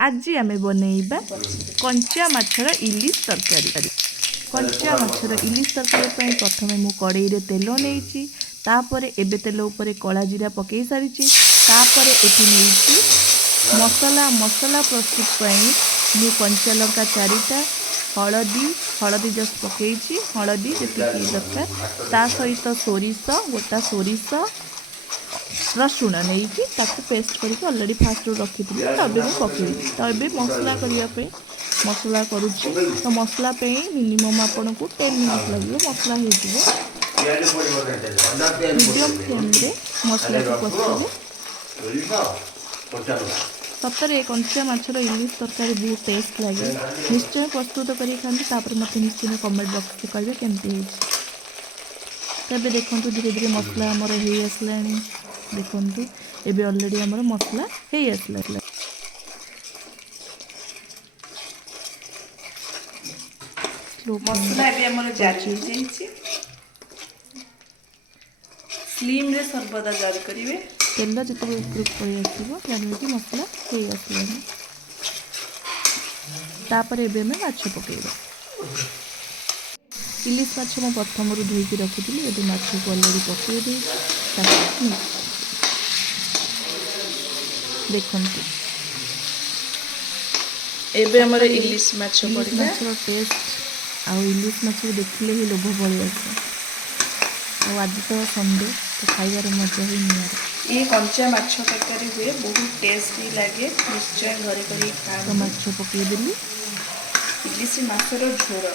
आज आम बनइबा कंचा माछर इलिश तरकारी। कंचा माछर इलिश तरकारी प्रथमे मु कड़ाई रे तेल नहीं तापर एबे तेल उपरे कला जीरा पकई सारी तापर एठी नहीं मसला प्रस्तुत मु कंचा लंका 4टा हलदी जस्ट पकई हलदी जी दरकार ता सहित सोरिष गोटा सोरिष रसुण नहीं पेस्ट करके ऑलरेडी फास्ट रखी थी तबे मुझे पकईली तो ये मसला करने मसला करुच्ची तो मसला मिनिमम आपन को 10 मिनट लगे मसला मीडियम फ्लेम रे मसला को कषिले सतरे कंचा माछर इलिश तरकारी बहुत टेस्ट लगे निश्चय प्रस्तुत करी खाते मत निश्चय कमेंट बॉक्स में कहे केमती तबे देखो धीरे धीरे मसला आमर हो आसला देखु एबे ऑलरेडी आमर मसला हो आसला मसला एबे हमर जारी जाइछि स्लिम रे सर्वदा जारी करिवे तेल जिते उपरूप पड़ी आसो जानवे कि मसला हो आसला तापर एबे मैं माछ पकेइबा इलिश माछ मैं प्रथम धोईकी रखी एबे माछ को ऑलरेडी पकई दे देखंतु एबे हमर इलिश माछ पड़िला माछर टेस्ट आ इलिश माछ देखिले ही लोभ पड़ी आसे आज तो संडे तो खाइबार मजा ही नियर ये कंचा माछ तरकारी हुए बहुत टेस्टी लगे निश्चय घरे करी खा तो माछ पकई देली इलिश माछर झोल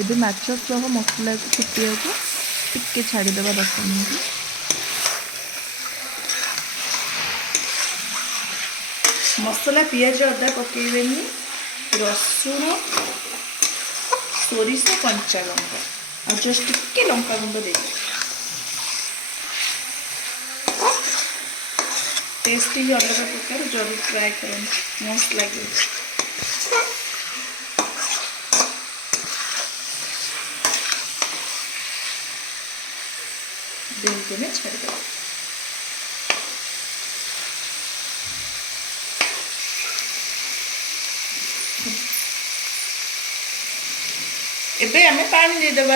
एबे माछ सह मसला को फुटिया को टिके छाड़ी देबा 10 मिनिट मसला पियाज अदा पकेइबेनी रसुण सोरिष कंचा लंका और जस्ट टिके लंका गुंड दे टेस्टी भी अलग प्रकार जरूर ट्राई करें मस्त लगे दिन में छाड़ दे एबे हमें पानी दे देबा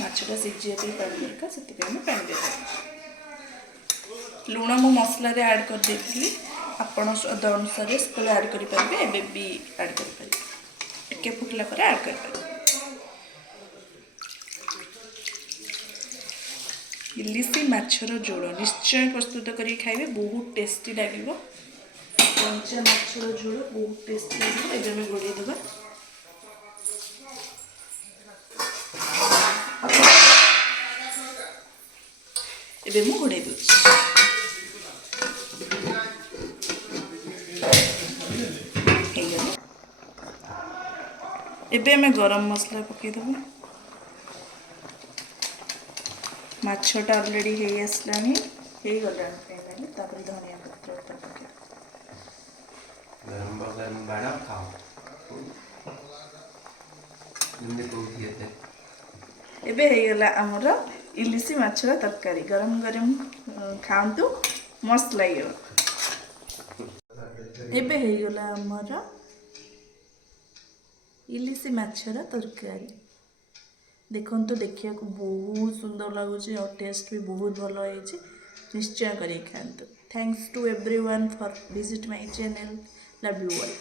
माछटा सिझिया पानी दरकार से पानी दे लुण मु मसला रे ऐड कर देथिली आपण स्वाद अनुसार स्पून ऐड करि परबे एबे भी ऐड करि परबे टिके फुटला पर ऐड करि परबे इलिश माछर झोल निश्चय प्रस्तुत करी खाइबे बहुत टेस्टी लगे कंचा माछर झोल बहुत टेस्टी लगे एबे में घोड़े देबा एबे मु घोड़े दउछि एबे में गरम मसला पके देबा माछटा ऑलरेडी हो आसलानी हो गला फाइनली तापर धनिया पत्र ऊपर पके गरम गरम बाड़ा खाओ निंदे को दिएते एबे हो गला हमर इलिश माछरा तरकारी गरम गरम खांतु मस्त लागियो एबे हो गला हमर इलिश माछरा तरकारी देखो तो देखिया को बहुत सुंदर लगुच और टेस्ट भी बहुत भल है निश्चय करी खाते thanks to everyone for visit my channel love you all.